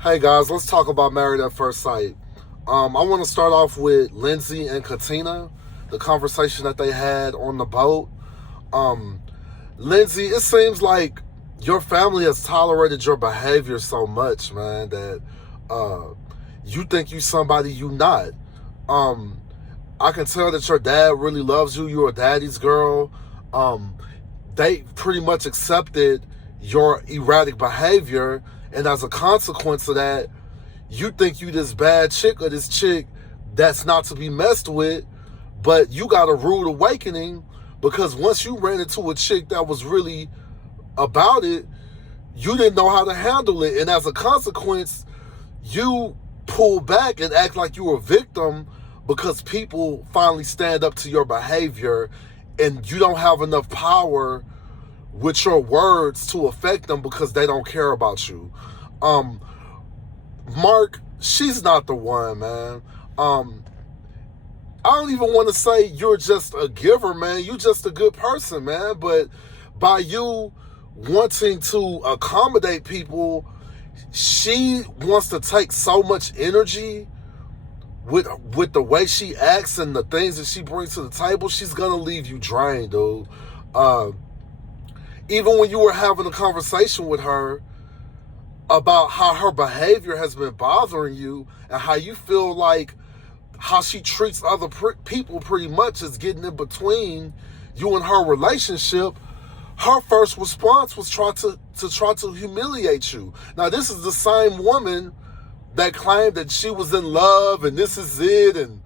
Hey guys, let's talk about Married at First Sight. I want to start off with Lindsay and Katina, the conversation that they had on the boat. Um, Lindsay, it seems like your family has tolerated your behavior so much, man, that uh, you think you somebody you not. Um, I can tell that your dad really loves you. You're a daddy's girl. Um, they pretty much accepted your erratic behavior, and as a consequence of that, you think you this bad chick or this chick that's not to be messed with, but you got a rude awakening because once you ran into a chick that was really about it, you didn't know how to handle it, and as a consequence, you pull back and act like you're a victim because people finally stand up to your behavior and you don't have enough power with your words to affect them because they don't care about you. Um, Mark, she's not the one, man. I don't even want to say you're just a giver, man. You're just a good person, man. But by you wanting to accommodate people, she wants to take so much energy with the way she acts and the things that she brings to the table. She's gonna leave you drained, dude. Uh, Even when you were having a conversation with her about how her behavior has been bothering you and how you feel like how she treats other people pretty much is getting in between you and her relationship, her first response was try to humiliate you. Now, this is the same woman that claimed that she was in love and this is it, and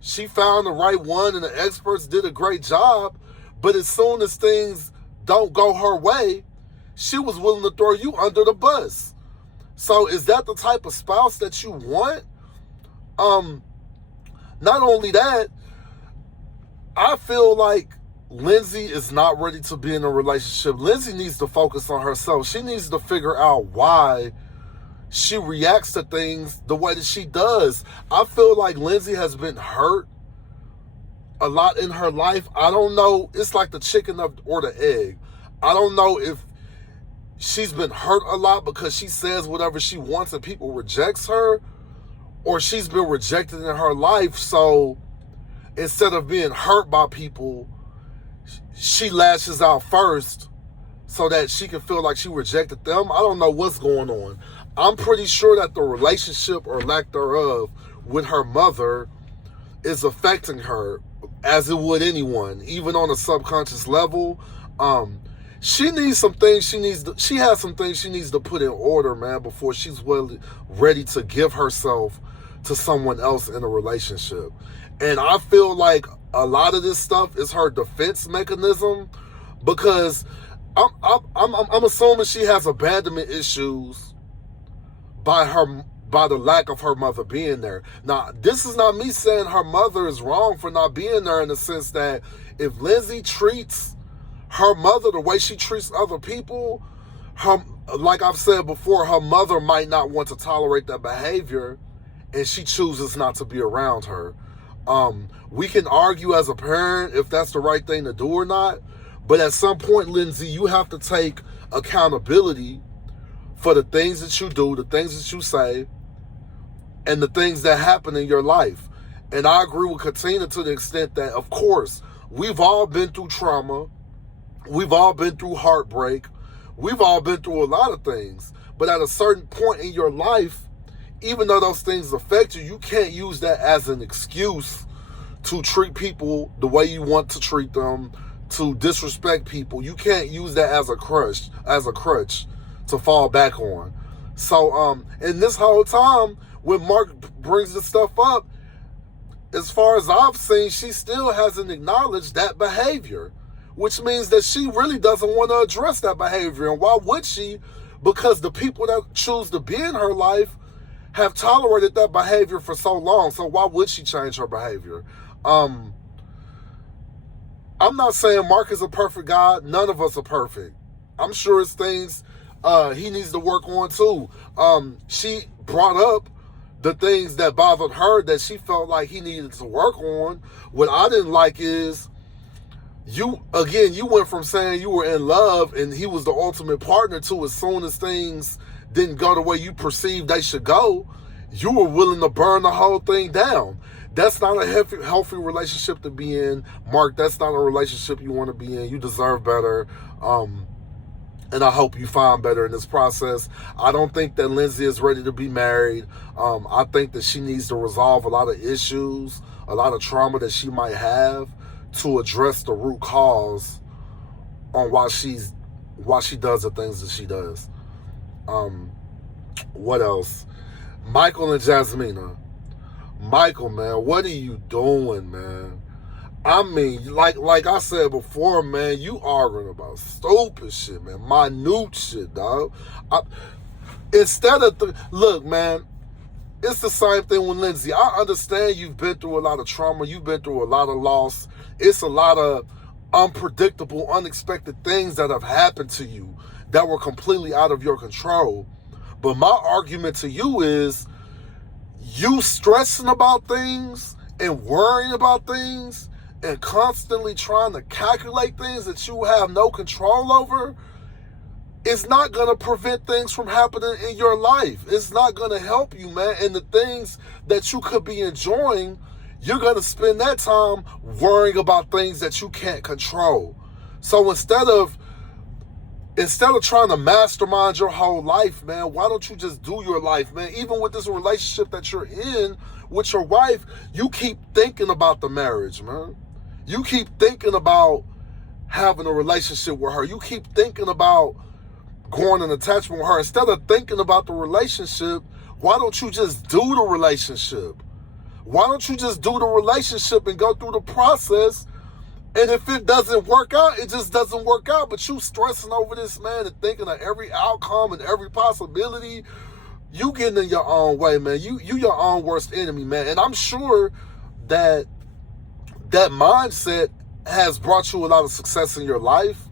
she found the right one and the experts did a great job, but as soon as things don't go her way, she was willing to throw you under the bus. So is that the type of spouse that you want? Not only that, I feel like Lindsay is not ready to be in a relationship. Lindsay needs to focus on herself. She needs to figure out why she reacts to things the way that she does. I feel like Lindsay has been hurt a lot in her life. I don't know. It's like the chicken or the egg. I don't know if she's been hurt a lot because she says whatever she wants and people rejects her, or she's been rejected in her life. So instead of being hurt by people, she lashes out first so that she can feel like she rejected them. I don't know what's going on. I'm pretty sure that the relationship or lack thereof with her mother is affecting her as it would anyone, even on a subconscious level. She needs some things she has some things she needs to put in order, man, before she's ready to give herself to someone else in a relationship. And I feel like a lot of this stuff is her defense mechanism because I'm assuming she has abandonment issues by the lack of her mother being there. Now, this is not me saying her mother is wrong for not being there, in the sense that if Lindsay treats her mother the way she treats other people, like I've said before, her mother might not want to tolerate that behavior and she chooses not to be around her. We can argue as a parent if that's the right thing to do or not, but at some point, Lindsay, you have to take accountability for the things that you do, the things that you say, and the things that happen in your life. And I agree with Katina to the extent that, of course, we've all been through trauma. We've all been through heartbreak. We've all been through a lot of things. But at a certain point in your life, even though those things affect you, you can't use that as an excuse to treat people the way you want to treat them, to disrespect people. You can't use that as a crutch to fall back on. So, and this whole time, when Mark brings this stuff up, as far as I've seen, she still hasn't acknowledged that behavior, which means that she really doesn't want to address that behavior. And why would she? Because the people that choose to be in her life have tolerated that behavior for so long. So why would she change her behavior? I'm not saying Mark is a perfect guy. None of us are perfect. I'm sure it's things he needs to work on too. She brought up the things that bothered her that she felt like he needed to work on. What I didn't like is You went from saying you were in love and he was the ultimate partner to, as soon as things didn't go the way you perceived they should go, you were willing to burn the whole thing down. That's not a healthy relationship to be in, Mark. That's not a relationship you want to be in. You deserve better. And I hope you find better in this process. I don't think that Lindsay is ready to be married. I think that she needs to resolve a lot of issues, a lot of trauma that she might have, to address the root cause on why she does the things that she does. What else? Michael and Jasmina. Michael, man, what are you doing, man? I mean, like I said before, man, you arguing about stupid shit, man. Minute shit, dog. Look, man, it's the same thing with Lindsay. I understand you've been through a lot of trauma. You've been through a lot of loss. It's a lot of unpredictable, unexpected things that have happened to you that were completely out of your control. But my argument to you is, you stressing about things and worrying about things and constantly trying to calculate things that you have no control over, it's not going to prevent things from happening in your life. It's not going to help you, man. And the things that you could be enjoying, you're going to spend that time worrying about things that you can't control. So instead of trying to mastermind your whole life, man, why don't you just do your life, man? Even with this relationship that you're in with your wife, you keep thinking about the marriage, man. You keep thinking about having a relationship with her. You keep thinking about going in attachment with her. Instead of thinking about the relationship, why don't you just do the relationship? Why don't you just do the relationship and go through the process? And if it doesn't work out, it just doesn't work out. But you stressing over this, man, and thinking of every outcome and every possibility, you getting in your own way, man. You your own worst enemy, man. And I'm sure that mindset has brought you a lot of success in your life.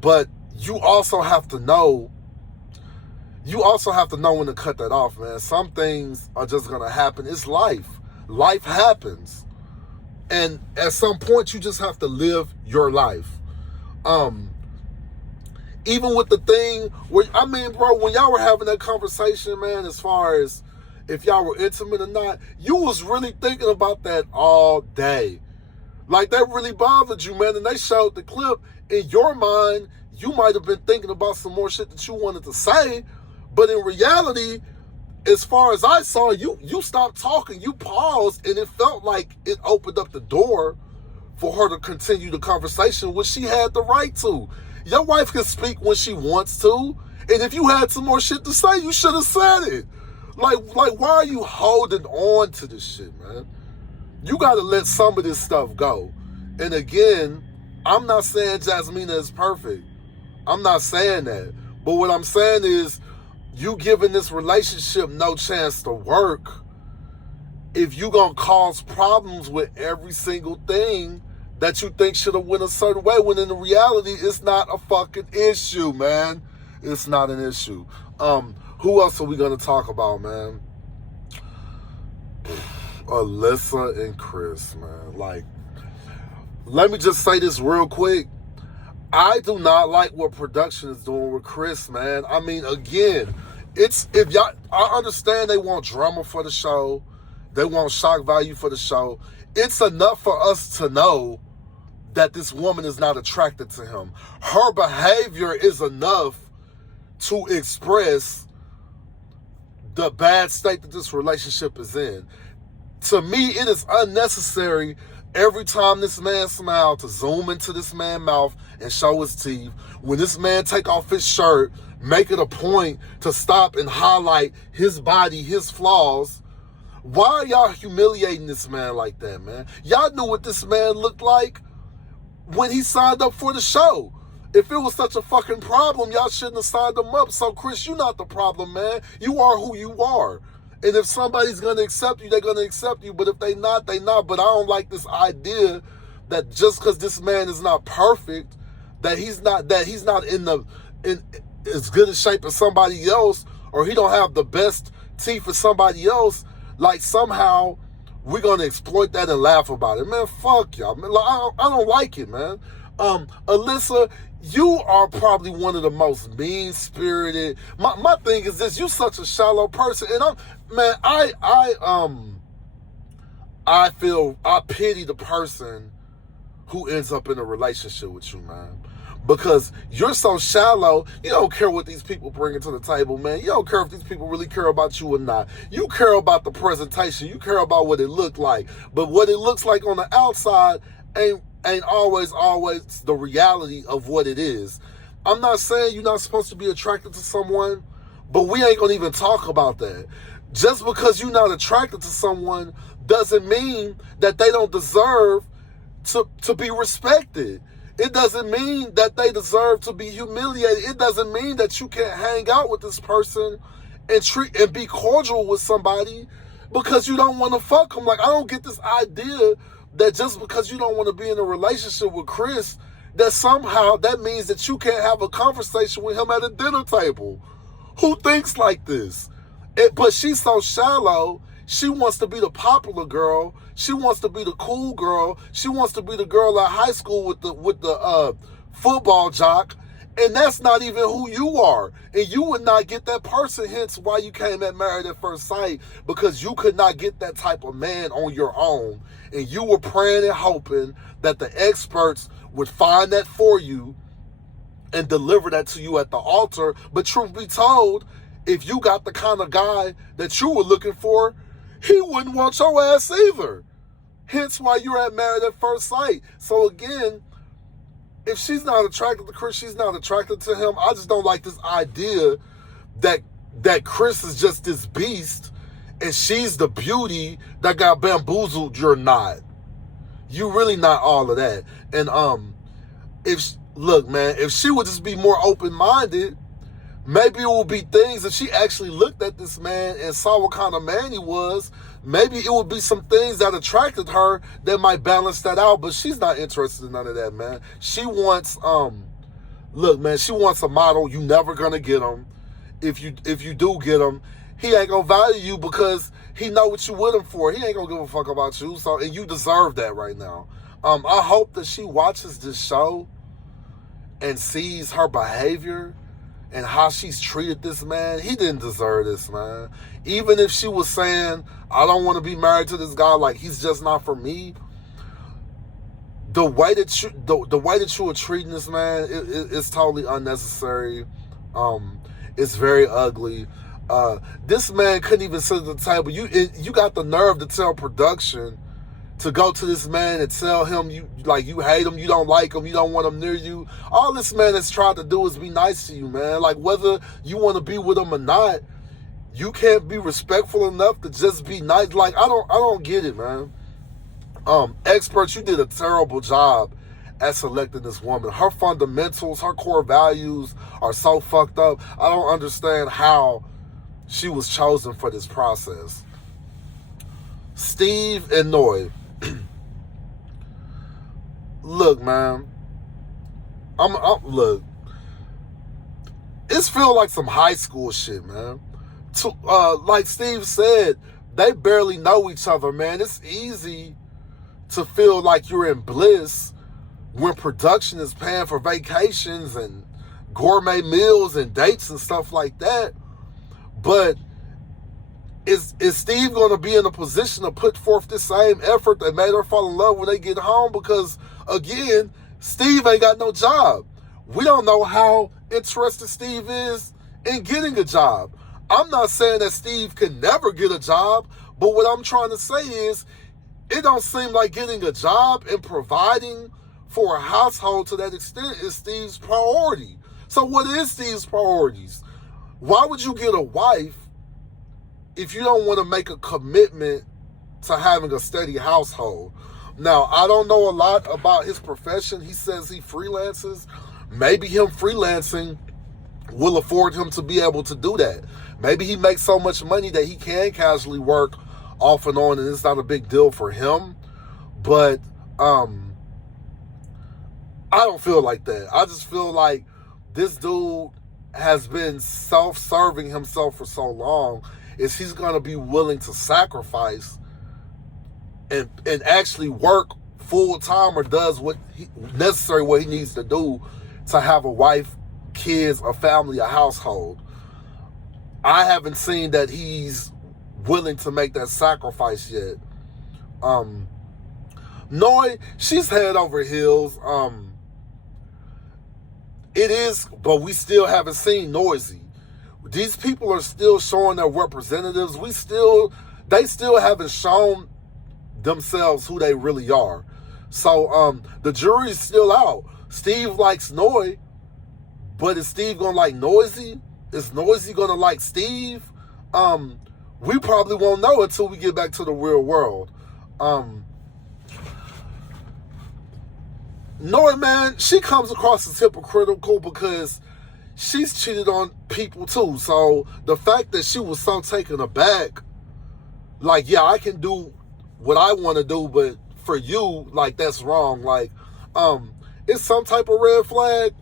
But you also have to know when to cut that off, man. Some things are just going to happen. It's life. Life happens. And at some point, you just have to live your life. Even with the thing where, I mean, bro, when y'all were having that conversation, man, as far as if y'all were intimate or not, you was really thinking about that all day. Like, that really bothered you, man. And they showed the clip. In your mind, you might have been thinking about some more shit that you wanted to say. But in reality, as far as I saw, you stopped talking. You paused, and it felt like it opened up the door for her to continue the conversation, which she had the right to. Your wife can speak when she wants to. And if you had some more shit to say, you should have said it. Like, why are you holding on to this shit, man? You got to let some of this stuff go. And again, I'm not saying Jasmina is perfect. I'm not saying that. But what I'm saying is, you giving this relationship no chance to work if you gonna cause problems with every single thing that you think should have went a certain way, when in the reality, it's not a fucking issue, man. It's not an issue. Who else are we gonna talk about, man? Alyssa and Chris, man. Like, let me just say this real quick. I do not like what production is doing with Chris, man. I mean, again, I understand they want drama for the show. They want shock value for the show. It's enough for us to know that this woman is not attracted to him. Her behavior is enough to express the bad state that this relationship is in. To me, it is unnecessary every time this man smiles to zoom into this man's mouth and show his teeth. When this man take off his shirt, make it a point to stop and highlight his body, his flaws. Why are y'all humiliating this man like that, man? Y'all knew what this man looked like when he signed up for the show. If it was such a fucking problem, y'all shouldn't have signed him up. So, Chris, you're not the problem, man. You are who you are. And if somebody's going to accept you, they're going to accept you. But if they not, they not. But I don't like this idea that just because this man is not perfect, that he's not in as good a shape as somebody else, or he don't have the best teeth as somebody else, like somehow we're going to exploit that and laugh about it. Man, fuck y'all. Man, like, I don't like it, man. Alyssa, you are probably one of the most mean-spirited. My thing is this, you such a shallow person. And I pity the person who ends up in a relationship with you, man. Because you're so shallow, you don't care what these people bring to the table, man. You don't care if these people really care about you or not. You care about the presentation. You care about what it looked like. But what it looks like on the outside ain't always the reality of what it is. I'm not saying you're not supposed to be attracted to someone, but we ain't gonna even talk about that. Just because you're not attracted to someone doesn't mean that they don't deserve to be respected. It doesn't mean that they deserve to be humiliated. It doesn't mean that you can't hang out with this person and be cordial with somebody because you don't want to fuck them. Like, I don't get this idea that just because you don't want to be in a relationship with Chris, that somehow that means that you can't have a conversation with him at a dinner table. Who thinks like this? But she's so shallow. She wants to be the popular girl. She wants to be the cool girl. She wants to be the girl at high school with the football jock. And that's not even who you are. And you would not get that person, hence why you came at Married at First Sight, because you could not get that type of man on your own. And you were praying and hoping that the experts would find that for you and deliver that to you at the altar. But truth be told, if you got the kind of guy that you were looking for, he wouldn't want your ass either. Hence why you're at Married at First Sight. So again, if she's not attracted to Chris, she's not attracted to him. I just don't like this idea that Chris is just this beast and she's the beauty that got bamboozled. You're not. You're really not all of that. And look, man, if she would just be more open-minded, maybe it would be things, if she actually looked at this man and saw what kind of man he was, maybe it would be some things that attracted her that might balance that out. But she's not interested in none of that, man. She wants, look, man, she wants a model. You never gonna get him. If you do get him, he ain't gonna value you because he know what you with him for. He ain't gonna give a fuck about you. So, and you deserve that right now. I hope that she watches this show and sees her behavior and how she's treated this man. He didn't deserve this, man. Even if she was saying, I don't want to be married to this guy, like, he's just not for me. The way that you were treating this man, it's totally unnecessary. It's very ugly. This man couldn't even sit at the table. You got the nerve to tell production to go to this man and tell him you hate him, you don't like him, you don't want him near you. All this man has tried to do is be nice to you, man. Like, whether you want to be with him or not, you can't be respectful enough to just be nice. Like, I don't get it, man. Experts, you did a terrible job at selecting this woman. Her fundamentals, her core values are so fucked up. I don't understand how she was chosen for this process. Steve and Noy. Look, man. Look. It's feel like some high school shit, man. Like Steve said, they barely know each other, man. It's easy to feel like you're in bliss when production is paying for vacations and gourmet meals and dates and stuff like that. But is Steve going to be in a position to put forth the same effort that made her fall in love when they get home? Because, again, Steve ain't got no job. We don't know how interested Steve is in getting a job. I'm not saying that Steve can never get a job, but what I'm trying to say is it don't seem like getting a job and providing for a household to that extent is Steve's priority. So what is Steve's priorities? Why would you get a wife if you don't want to make a commitment to having a steady household? Now, I don't know a lot about his profession. He says he freelances. Maybe him freelancing will afford him to be able to do that. Maybe he makes so much money that he can casually work off and on and it's not a big deal for him. But I don't feel like that. I just feel like this dude has been self-serving himself for so long, is he's going to be willing to sacrifice and actually work full time or does what he needs to do to have a wife, kids, a family, a household. I haven't seen that he's willing to make that sacrifice yet. Noi, she's head over heels. It is, but we still haven't seen Noisy. These people are still showing their representatives. They still haven't shown themselves who they really are. So the jury's still out. Steve likes Noi, but is Steve gonna like Noisy? Is Noisy gonna like Steve? We probably won't know until we get back to the real world. Noi, man, she comes across as hypocritical because she's cheated on people too. So the fact that she was so taken aback, like, yeah, I can do what I want to do, but for you, like, that's wrong. Like, it's some type of red flag.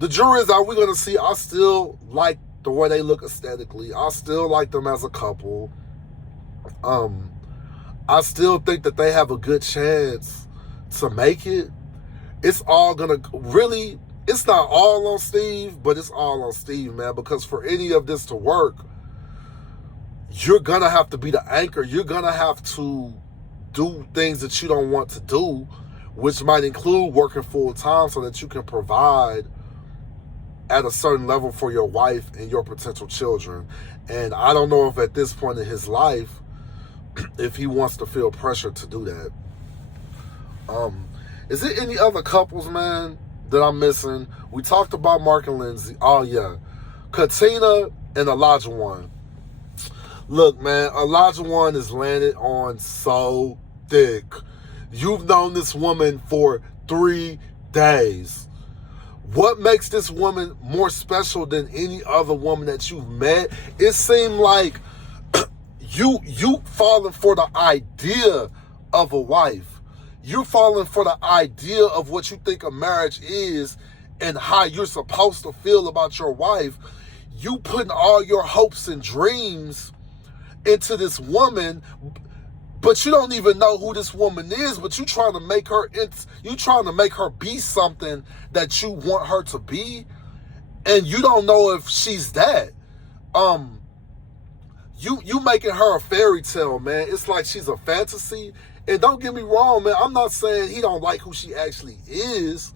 The juries, are we going to see? I still like the way they look aesthetically. I still like them as a couple. I still think that they have a good chance to make it. It's all gonna really, it's not all on Steve, but it's all on Steve, man, because for any of this to work, you're gonna have to be the anchor. You're gonna have to do things that you don't want to do, which might include working full time so that you can provide at a certain level for your wife and your potential children. And I don't know if at this point in his life, if he wants to feel pressure to do that. Is there any other couples, man, that I'm missing? We talked about Mark and Lindsay. Oh, yeah. Katina and Elijah One. Look, man, Elijah One is landed on so thick. You've known this woman for 3 days. What makes this woman more special than any other woman that you've met? It seemed like you falling for the idea of a wife. You're falling for the idea of what you think a marriage is and how you're supposed to feel about your wife. You putting all your hopes and dreams into this woman, but you don't even know who this woman is, but you're trying to make her be something that you want her to be, and you don't know if she's that. You making her a fairy tale, man. It's like she's a fantasy. And don't get me wrong, man, I'm not saying he don't like who she actually is,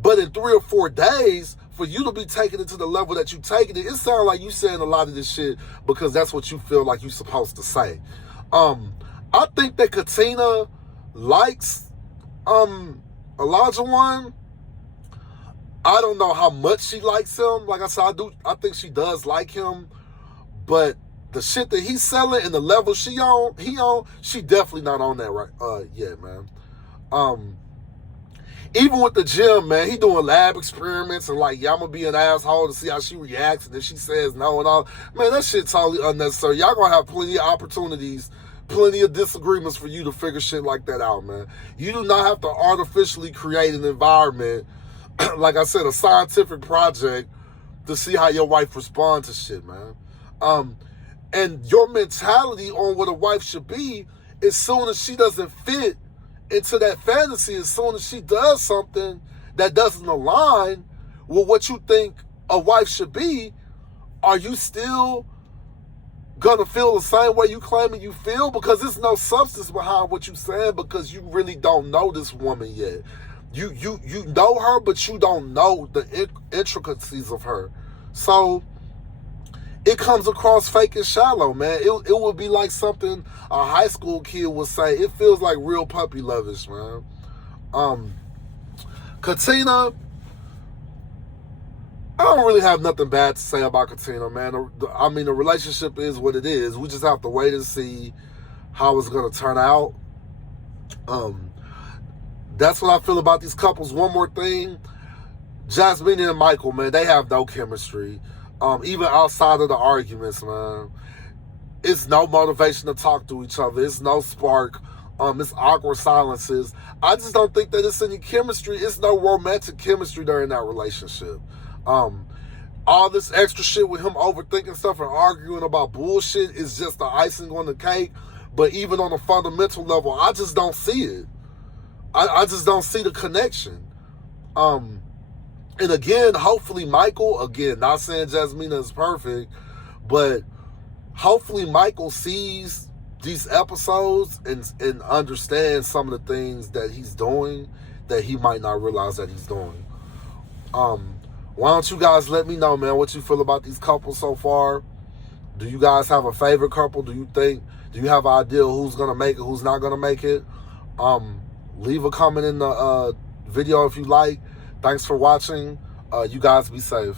but in 3 or 4 days, for you to be taking it to the level that you taking it, it sounds like you saying a lot of this shit because that's what you feel like you're supposed to say. I think that Katina likes Elijah One. I don't know how much she likes him. Like I said, I think she does like him, but the shit that he's selling and the level he on, she definitely not on that right yet, man. Even with the gym, man, he doing lab experiments and like, yeah, I'm gonna be an asshole to see how she reacts, and then she says no and all. Man, that shit totally unnecessary. Y'all gonna have plenty of opportunities, plenty of disagreements for you to figure shit like that out, man. You do not have to artificially create an environment, like I said, a scientific project to see how your wife responds to shit, man. And your mentality on what a wife should be, as soon as she doesn't fit into that fantasy, as soon as she does something that doesn't align with what you think a wife should be, are you still gonna feel the same way you claiming you feel? Because there's no substance behind what you're saying, because you really don't know this woman yet. You know her, but you don't know the intricacies of her. So it comes across fake and shallow, man. It would be like something a high school kid would say. It feels like real puppy lovish, man. Katina, I don't really have nothing bad to say about Katina, man. I mean, the relationship is what it is. We just have to wait and see how it's going to turn out. That's what I feel about these couples. One more thing. Jasmine and Michael, man, they have no chemistry. Even outside of the arguments, man. It's no motivation to talk to each other. It's no spark. It's awkward silences. I just don't think that it's any chemistry. It's no romantic chemistry during that relationship. All this extra shit with him overthinking stuff and arguing about bullshit is just the icing on the cake. But even on a fundamental level, I just don't see it. I just don't see the connection. And again, hopefully Michael, again, not saying Jasmina is perfect, but hopefully Michael sees these episodes and understands some of the things that he's doing that he might not realize that he's doing. Why don't you guys let me know, man, what you feel about these couples so far? Do you guys have a favorite couple? Do you have an idea who's going to make it, who's not going to make it? Leave a comment in the video if you like. Thanks for watching. You guys be safe.